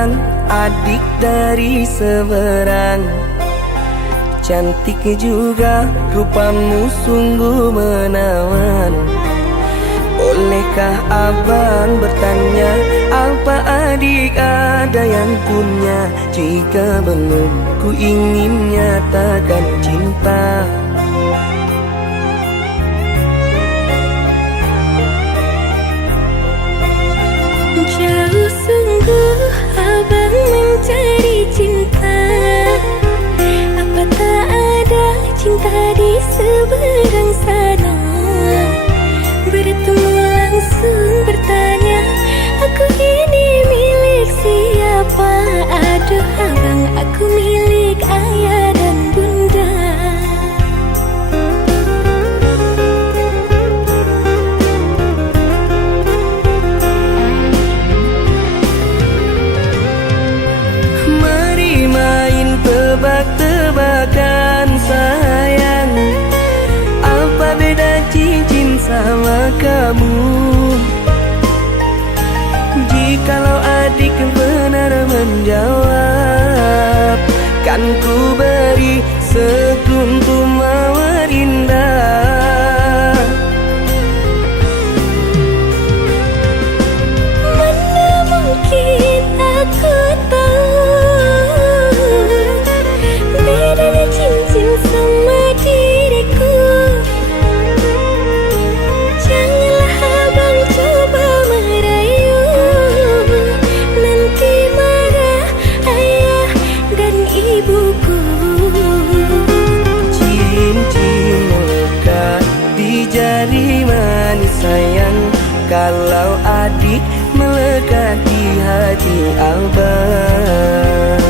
abang, adik dari seberang. Cantik juga rupamu sungguh menawan. Bolehkah abang bertanya, apa adik ada yang punya? Jika belum, ku ingin nyatakan cinta. Jauh sungguh abang mencari cinta. Apa tak ada cinta di seberang sana? Bertemu langsung bertanya, aku ini milik siapa? Aduh abang, aku milik ayah dan bunda. Mari main tebak-tebakan sayang, apa beda cincin sama kamu? Jikalau adik benar menjawab, kan ku beri sekuntum mawar indah. Mana mungkin aku tahu bedanya cincin sama diriku. Janganlah abang coba merayu, nanti marah ayah dan ibuku. Cincin melekat di jari manis sayang, kalau adik melekat di hati abang.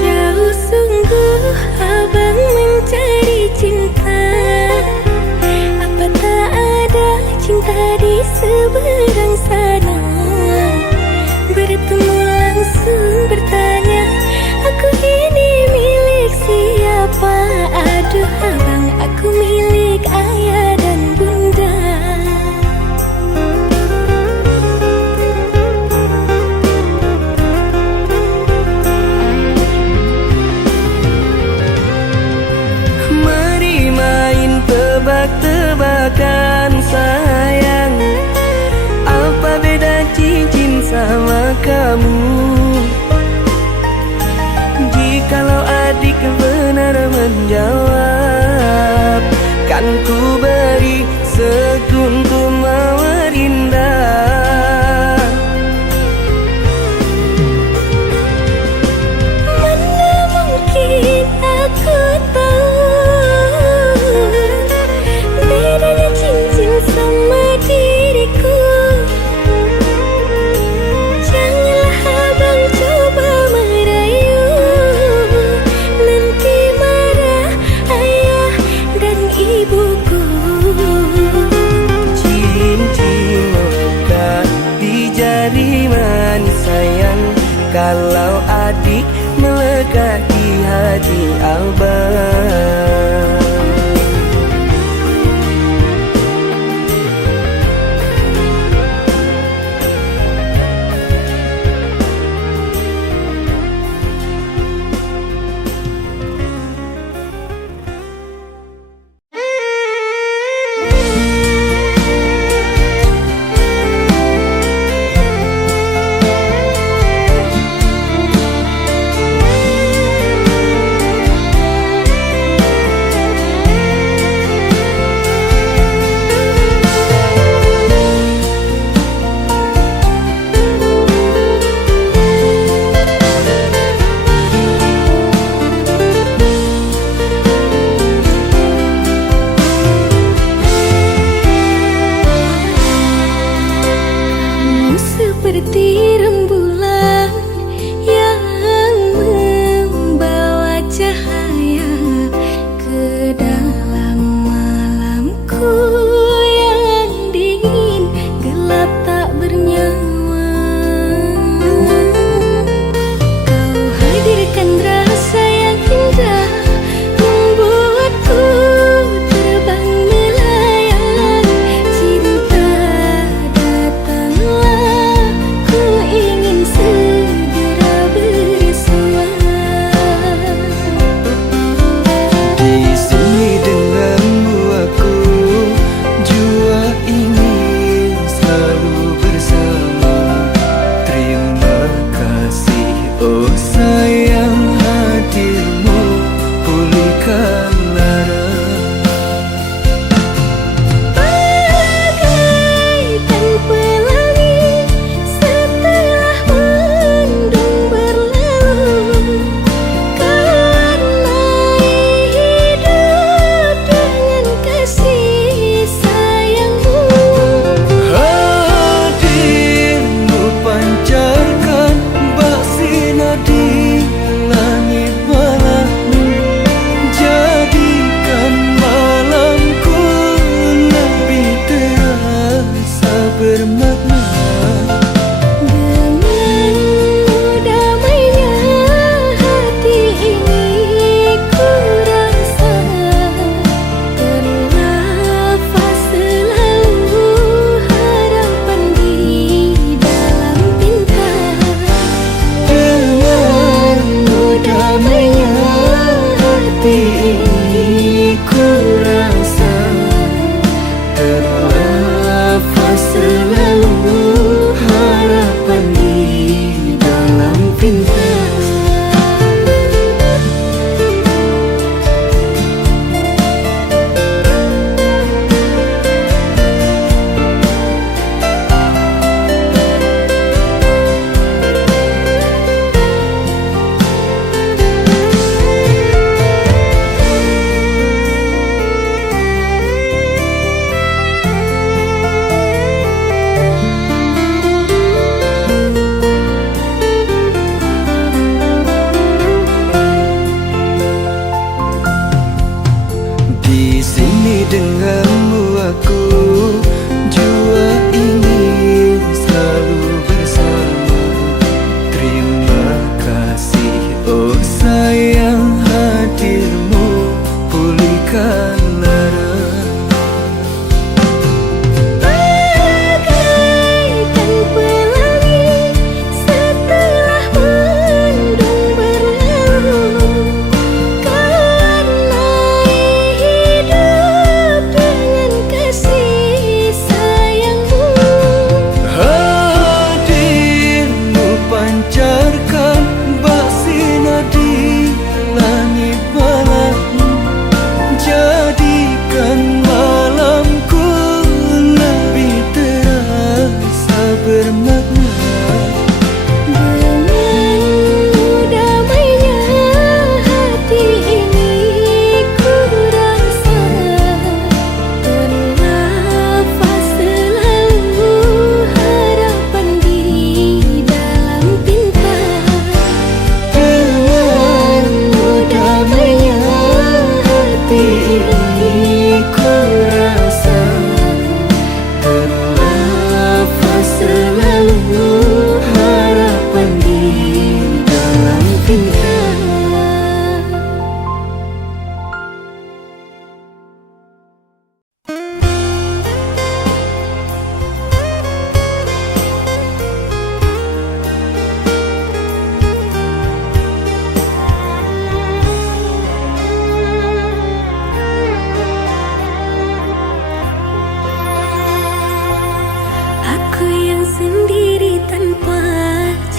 Jauh sungguh abang mencari cinta. Apa tak ada cinta di seberang sana? Bertemu langsung bertanya, aku ini milik siapa? Aduh abang, aku milik ayah dan bunda. Mari main tebak-tebakan sayang, apa beda cincin sama kamu? Jikalau adik benar menjawab, kan ku beri sekuntum mawar indah. Mana mungkin aku tahu bedanya cincin sama diriku. Janganlah abang coba merayu, nanti marah ayah dan ibuku. Cincin melekat di jari manis sayang, kalau adik melekat di hati abang.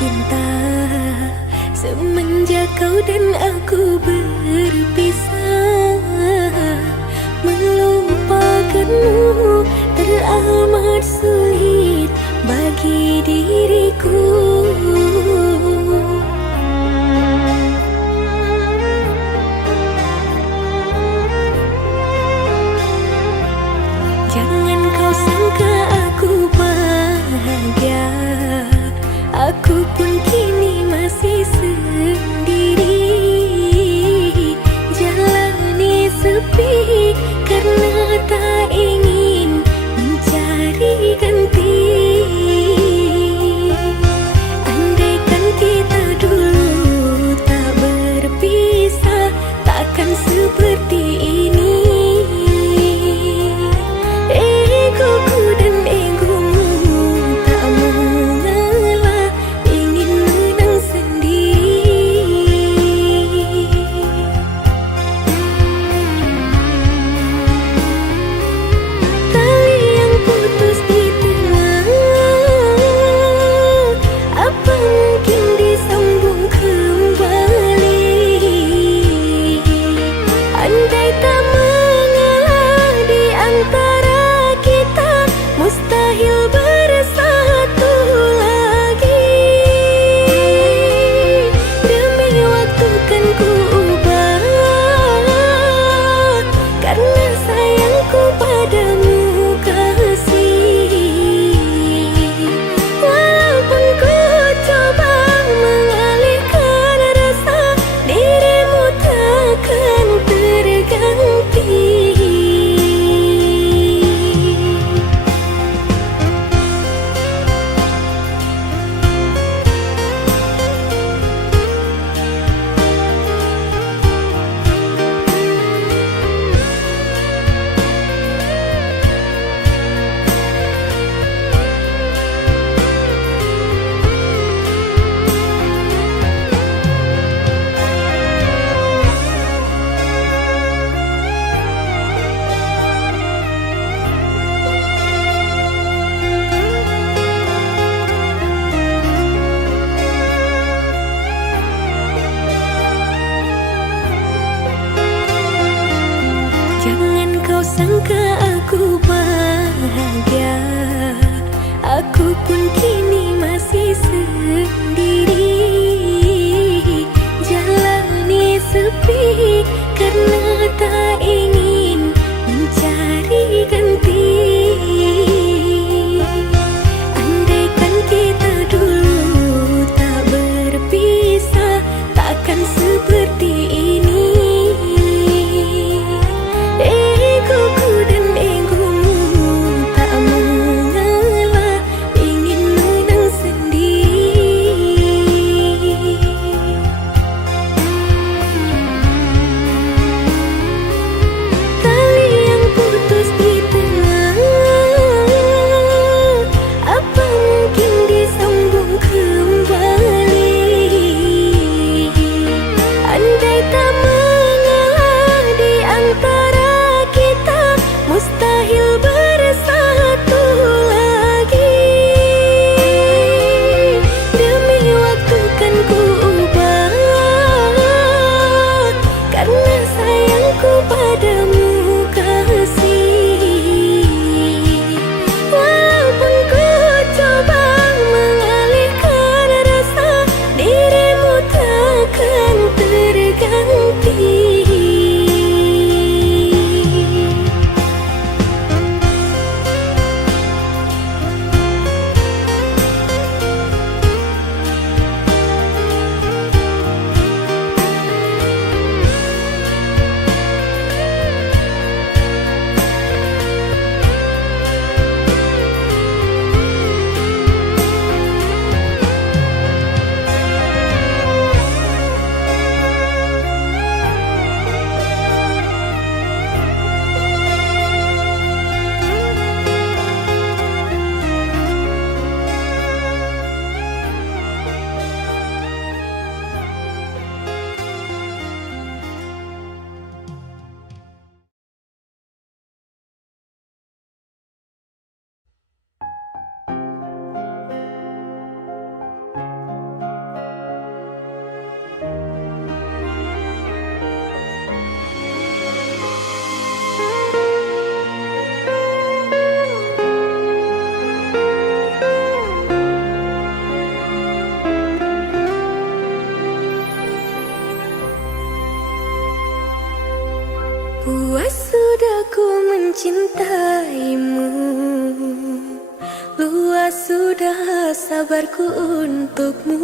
cinta. Semenjak kau dan aku berpisah, melupakanmu teramat sulit bagi diriku. Jangan kau sangka aku bahagia, aku pun kini masih sendiri. Jalani sepi karena tak ingin mencari ganti. Andaikan kita dulu tak berpisah, takkan seperti ini. Egoku dan egomu tak mengalah, ingin menang sendiri. Tali yang putus di tengah, apa mungkin disambung kembali? Andai tak mengalah di antara kita, mustahil bersatu lagi. Demi waktu kan ku ubah, karena sayangku padamu kasih. Walaupun ku coba mengalihkan rasa, dirimu takkan terganti. Jangan kau sangka aku bahagia, aku pun kini masih sendiri. Jalani sepi karena tak ingin mencari ganti. Andaikan kita dulu tak berpisah, takkan seperti ini. Egoku dan egomu tak mengalah, ingin menang sendiri. sudah sabarku untukmu,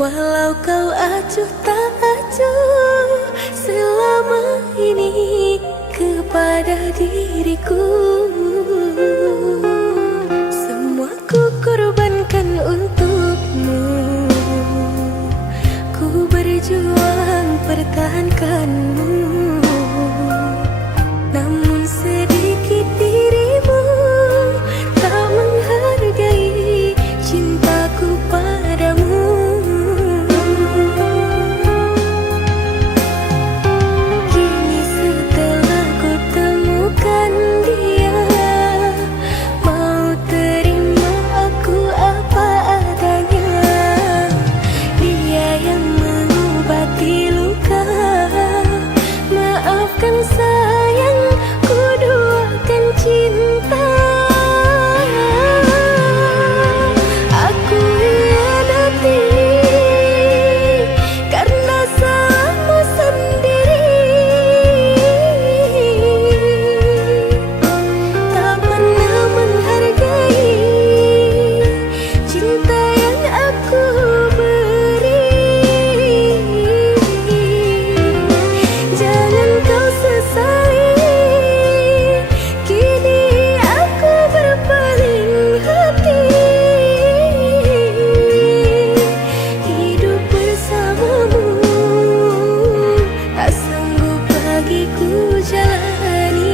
walau kau acuh tak acuh selama ini kepada diriku. Semua ku korbankan untukmu, ku berjuang pertahankanmu. Namun sedikit dirimu tak menghargai cintaku padamu. Kini setelah ku temukan dia, mau terima aku apa adanya. Dia yang mengobati luka, maafkan sayang, ku duakan cinta. Aku hianati karena salahmu sendiri. Tak pernah menghargai cinta yang aku beri. Jangan kau sesali, kini aku berpaling hati. Hidup bersamamu tak sanggup bagiku jalani.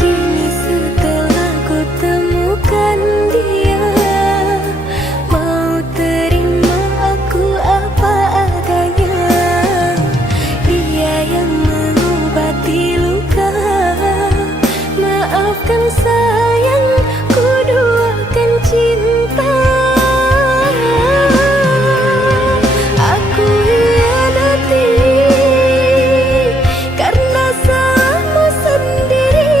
Kini setelah ku temukan dia, mau terima aku apa adanya. Dia yang mengobati luka, maafkan sayang, ku duakan cinta. Aku hianati karena salahmu sendiri.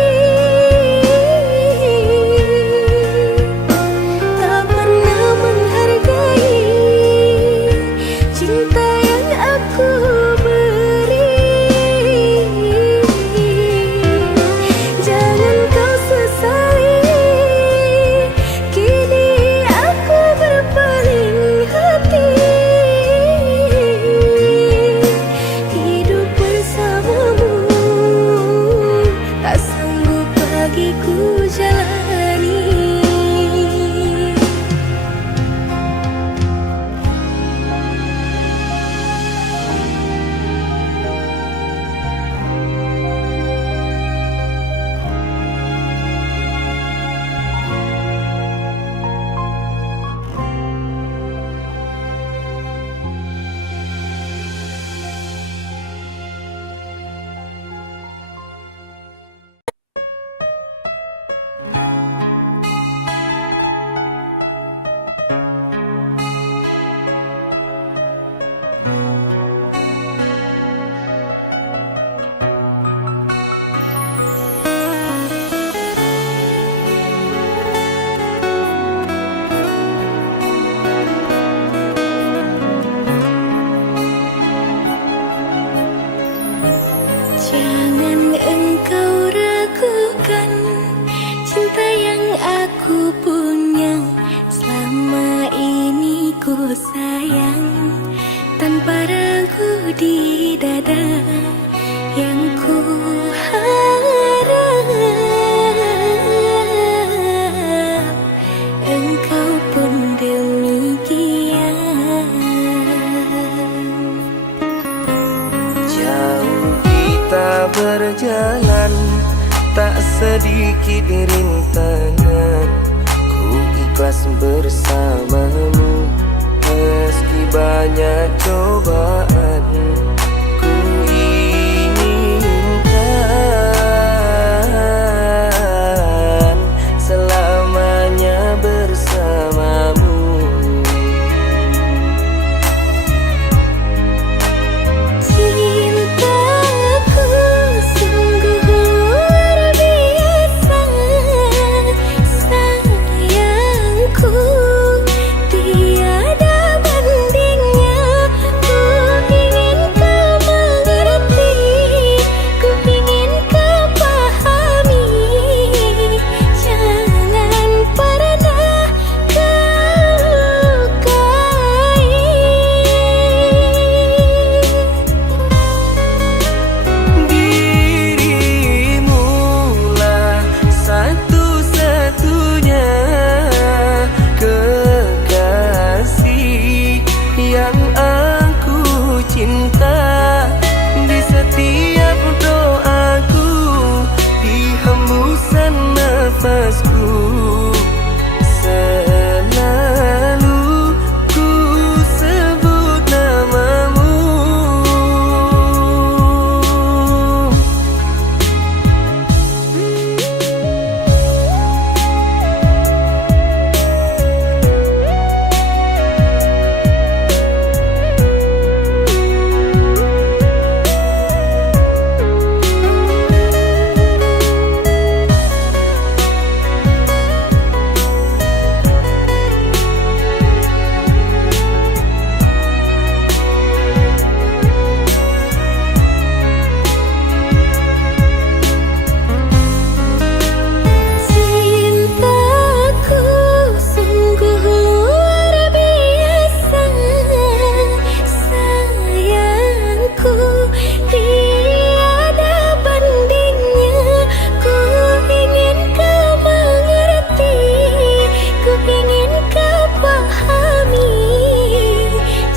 ikhlas bersamamu. Meski banyak cobaan, ku inginkan selamanya bersamamu. Cintaku sungguh luar biasa, sayangku tiada bandingnya. Ku ingin kau mengerti, ku ingin kau pahami. Jangan pernah kau lukai. Dirimulah satu-satunya kekasih yang aku cinta. Di setiap doaku, di hembusan nafasku, selalu ku sebut namamu. Cintaku sungguh luar biasa, sayangku tiada bandingnya. Ku ingin kau mengerti, ku ingin kau pahami.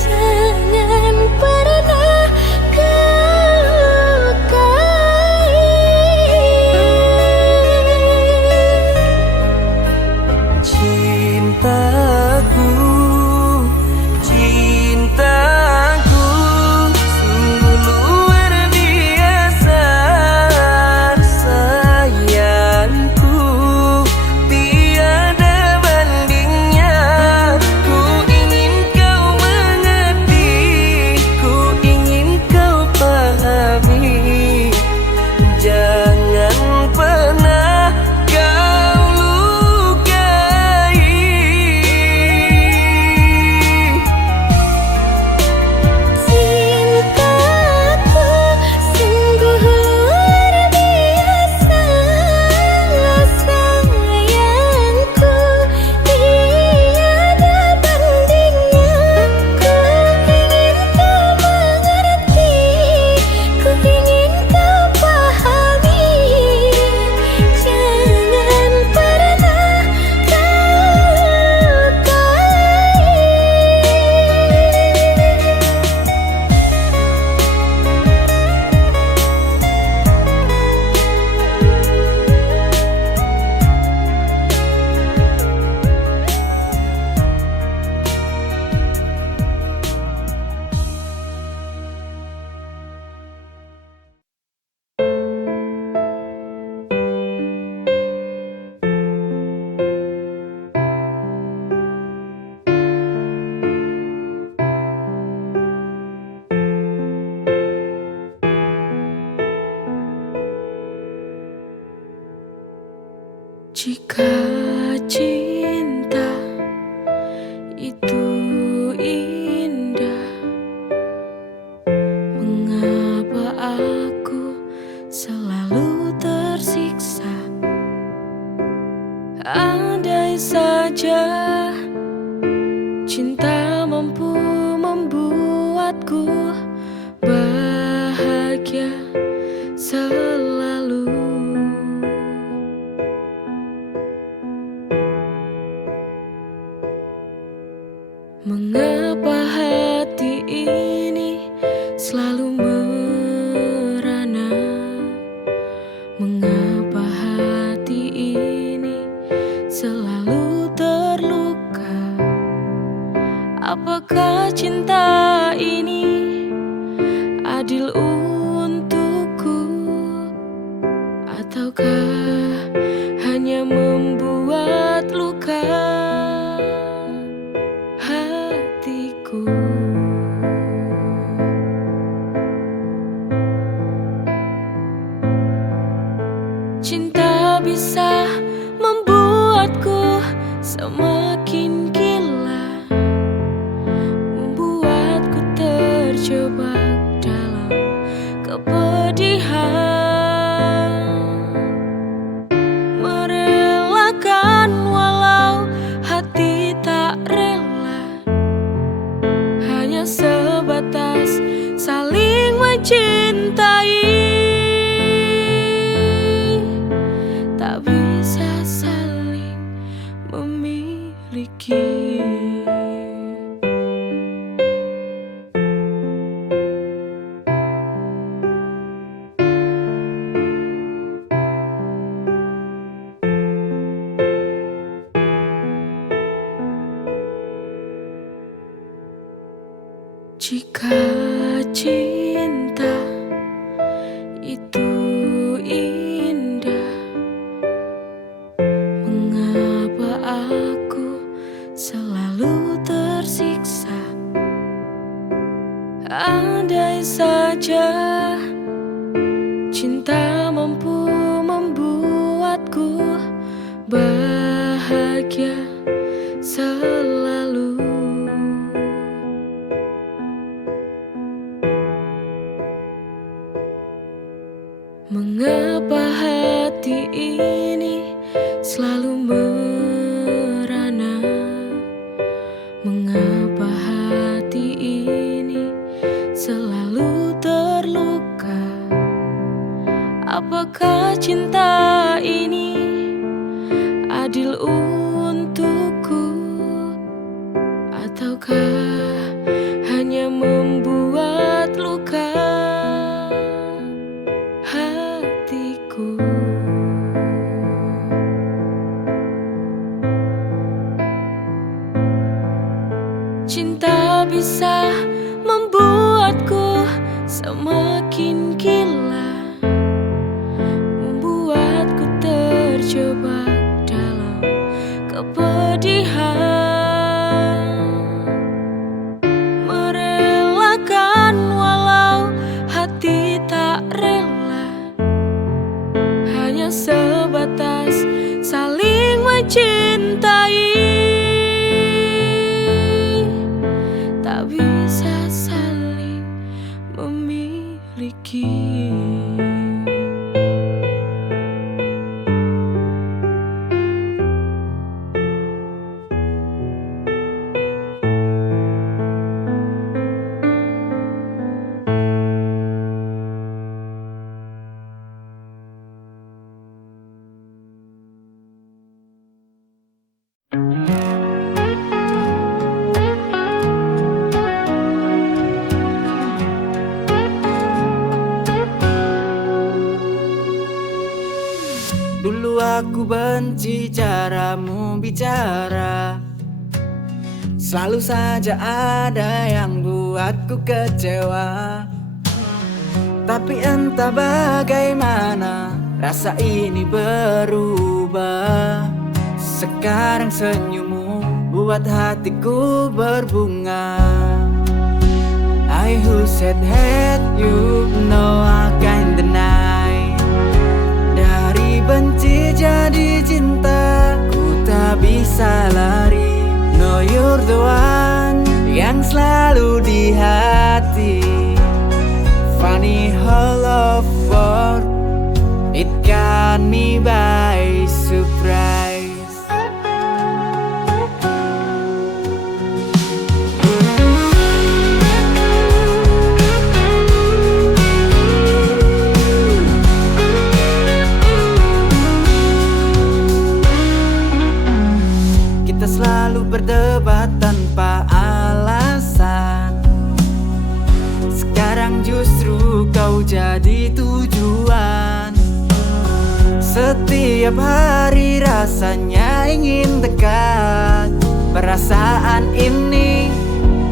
Jangan pernah kau lukai. Cintaku, cintaku sungguh luar biasa, sayangku tiada bandingnya. Ku ingin kau mengerti, ku ingin kau pahami. Jangan pernah kau lukai. Cintaku sungguh luar biasa, sayangku tiada bandingnya. Ku ingin kau mengerti, ku ingin kau pahami. Jangan pernah kau lukai. Jika cinta itu indah, mengapa aku selalu tersiksa? Andai saja cinta mampu membuatku bahagia selalu. Mengapa hati ini selalu merana? Mengapa hati ini selalu terluka? semakin gila, membuatku terjebak dalam kepedihan. Merelakan walau hati tak rela, hanya sebatas saling mencintai. Tak bisa saling memiliki. Jika cinta itu indah, mengapa aku selalu tersiksa? Andai saja cinta mampu membuatku bahagia selalu. Mengapa hati ini selalu merana? Mengapa hati ini selalu terluka? Apakah cinta ini adil untukku? Ataukah hanya membuat luka hatiku? Cinta bisa membuatku semakin gila, membuatku terjebak dalam kepedihan. Merelakan walau hati tak rela, hanya sebatas saling mencintai. Tak bisa saling memiliki. Dulu aku benci caramu bicara, selalu saja ada yang buatku kecewa. Tapi entah bagaimana rasa ini berubah. Sekarang senyummu buat hatiku berbunga. I who said hate you, no I can't deny. Dari benci jadi cinta, ku tak bisa lari. No you're the one yang selalu di hati. Funny how love works, it got me by surprise. Kita selalu berdebat tanpa alasan. Sekarang justru kau jadi tujuan. Setiap hari rasanya ingin dekat. Perasaan ini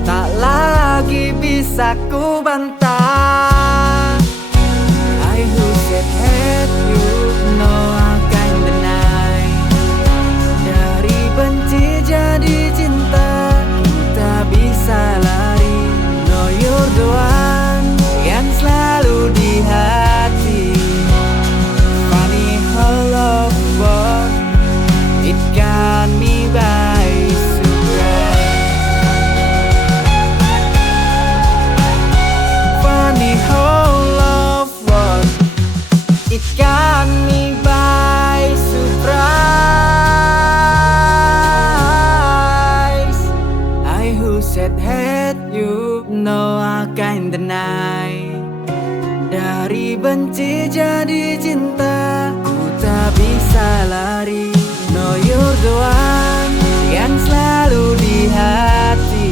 tak lagi bisa ku bantah. I who said hate you, no I can't deny. Dari benci jadi cinta, kita bisa lari. No you're the one yang selalu di hati. Funny how love works, it got me by in the night. Dari benci jadi cinta, ku tak bisa lari. Know you're the one yang selalu di hati.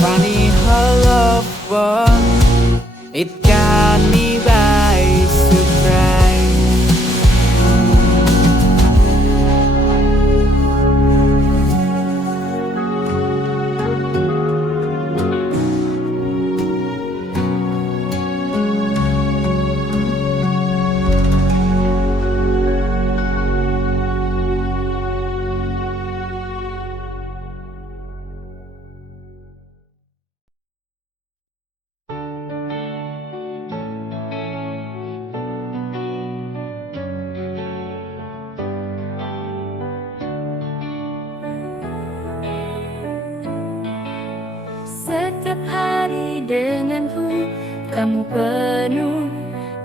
Funny how love works, it got me by surprise. Setiap hari denganku, kamu penuh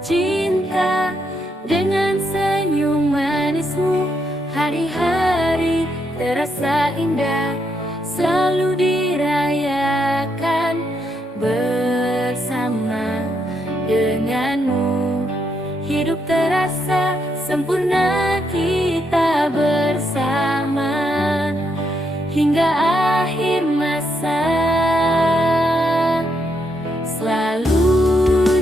cinta. Dengan senyum manismu, hari-hari terasa indah. Selalu dirayakan bersama denganmu. Hidup terasa sempurna kita bersama hingga akhir masa. Selalu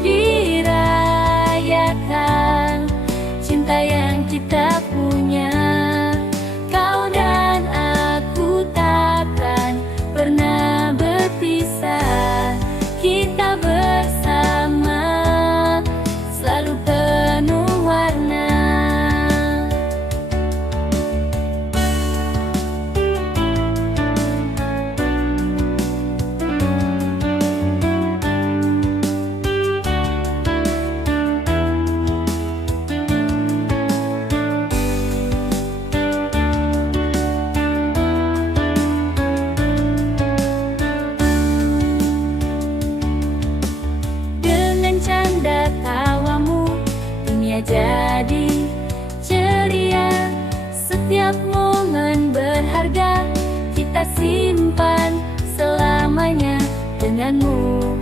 dirayakan cinta yang kita punya. Kau dan aku takkan pernah berpisah. Kita bersama selalu penuh warna. Jadi ceria, setiap momen berharga kita simpan selamanya denganmu.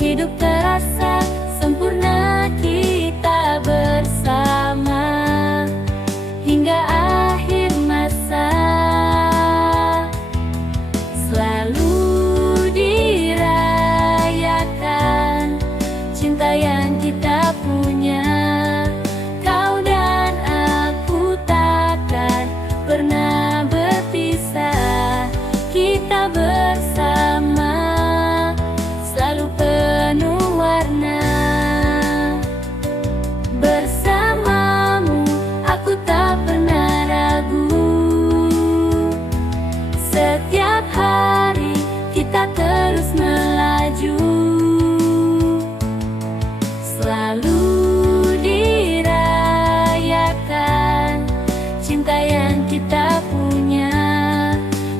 Hidup terasa sempurna kita bersama hingga akhir masa. Selalu dirayakan cinta yang kita punya. Pernah berpisah, kita bersama selalu penuh warna. Bersamamu aku tak pernah ragu. Setiap hari kita terus melaju. Selalu dirayakan cinta yang kita punya.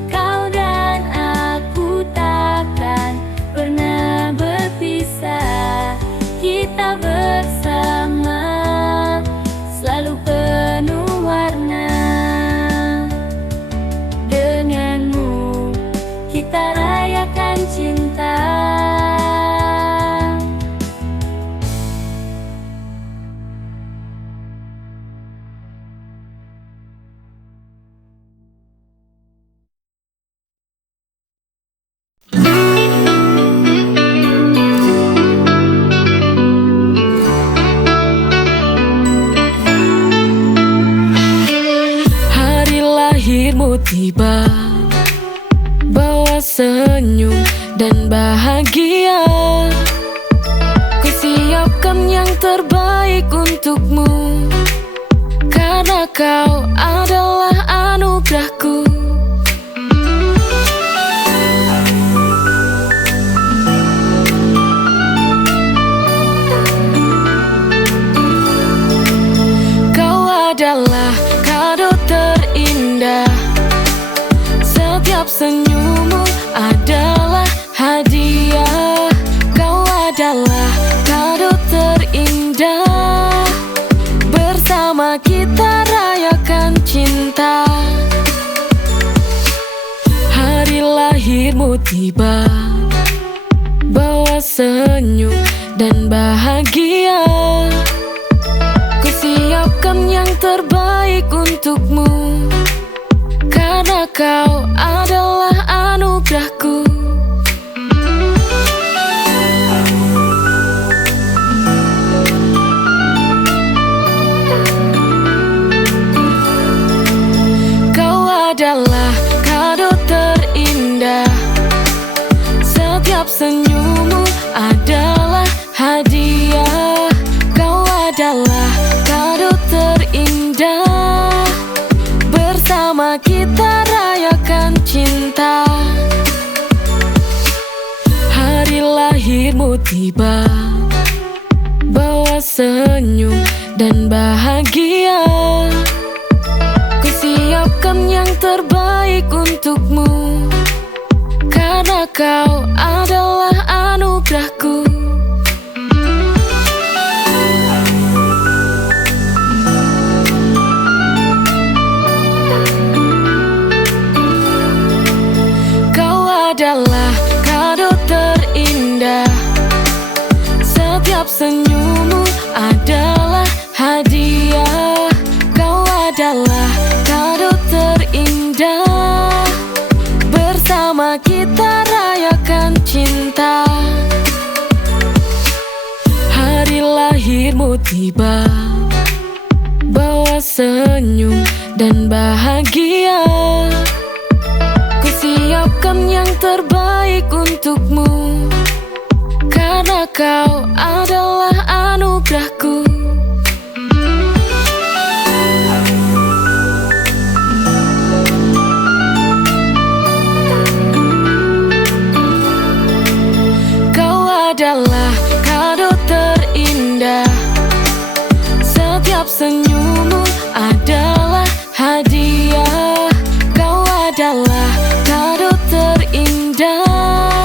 Kau dan aku takkan pernah berpisah. Kita bersama selalu penuh warna. Denganmu kita rayakan cinta. Tiba bawa senyum dan bahagia. Ku siapkan yang terbaik untukmu, karena kau adalah anugerahku. Kau adalah kado terindah. Setiap senyummu adalah hadiah. Kau adalah kado terindah. Bersama kita rayakan cinta. Hari lahirmu tiba, bawa bawa senyum dan bahagia. Ku siapkan yang terbaik untukmu, karena kau adalah anugerahku. Kau adalah kado terindah, setiap senyummu adalah hadiah. Kau adalah kado terindah, bersama kita rayakan cinta. Hari lahirmu tiba, bawa senyum dan bahagia. Ku siapkan yang terbaik untukmu, karena kau adalah anugerahku. Kau adalah kado terindah, setiap senyummu adalah hadiah. Kau adalah kado terindah, bersama kita rayakan cinta. Hari lahirmu tiba, bawa senyum dan bahagia. Ku siapkan yang terbaik untukmu, karena kau adalah anugerahku. Adalah kado terindah, setiap senyummu adalah hadiah. Kau adalah kado terindah,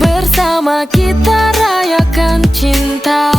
bersama kita rayakan cinta.